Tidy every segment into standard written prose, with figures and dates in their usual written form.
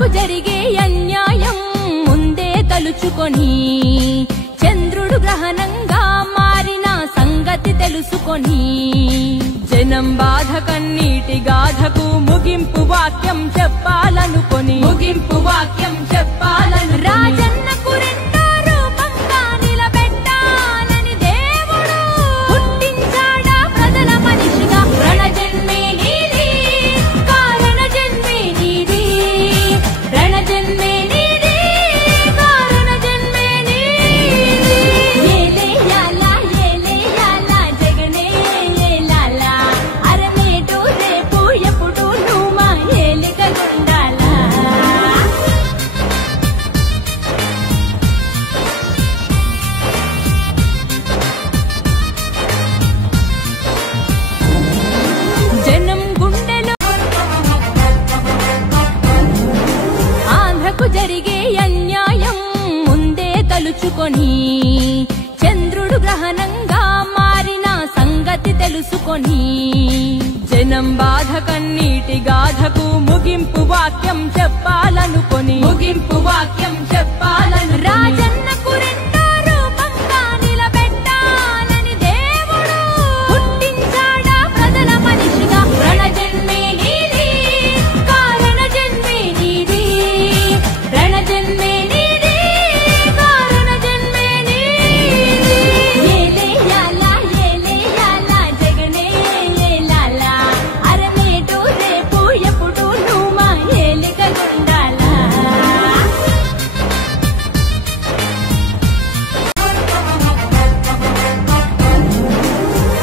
ఆంధ్రకు జరిగే అన్యాయం ముందే తలుచుకొని చంద్రుడు గ్రహణంగా మారిన సంగతి తెలుసుకొని జనం బాధ కన్నీటి గాథకు ముగింపు వాక్యం చెప్పాలనుకొని రాజన్నకు రెండో రూపంగా నిలబెట్టాలని దేవుడు పుట్టించాడా ప్రజల మనిషిగా. రణజన్మే నీది కారణ జన్మే నీది, రణజన్మే నీది కారణ జన్మే నీది. ఏలేయాలా ఏలేయాలా జగనే ఏలాలా, అరనేటు రేపు ఎప్పుడు నువ్వు మా ఏలిక గుండాలా. జనం గుండెలో ఆంధ్రకు జరిగే అన్యాయం ముందే తలుచుకొని చంద్రుడు గ్రహణంగా మారిన సంగతి తెలుసుకొని జనం బాధ కన్నీటి గాథకు ముగింపు వాక్యం చెప్పాలనుకొని రాజన్నకు రెండో రూపంగా నిలబెట్టాలని దేవుడు పుట్టించాడా ప్రజల మనిషిగా. రణజన్మే నీది కారణ జన్మే నీది, రణజన్మే నీది కారణ జన్మే నీది. ఏలేయాలా ఏలేయాలా జగనే ఏలాలా, అరనేటు రేపు ఎప్పుడు నువ్వు మా ఏలిక గుండాలా.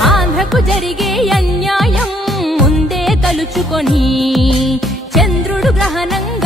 ఆంధ్రకు జరిగే అన్యాయం ముందే తలుచుకొని చంద్రుడు గ్రహణంగా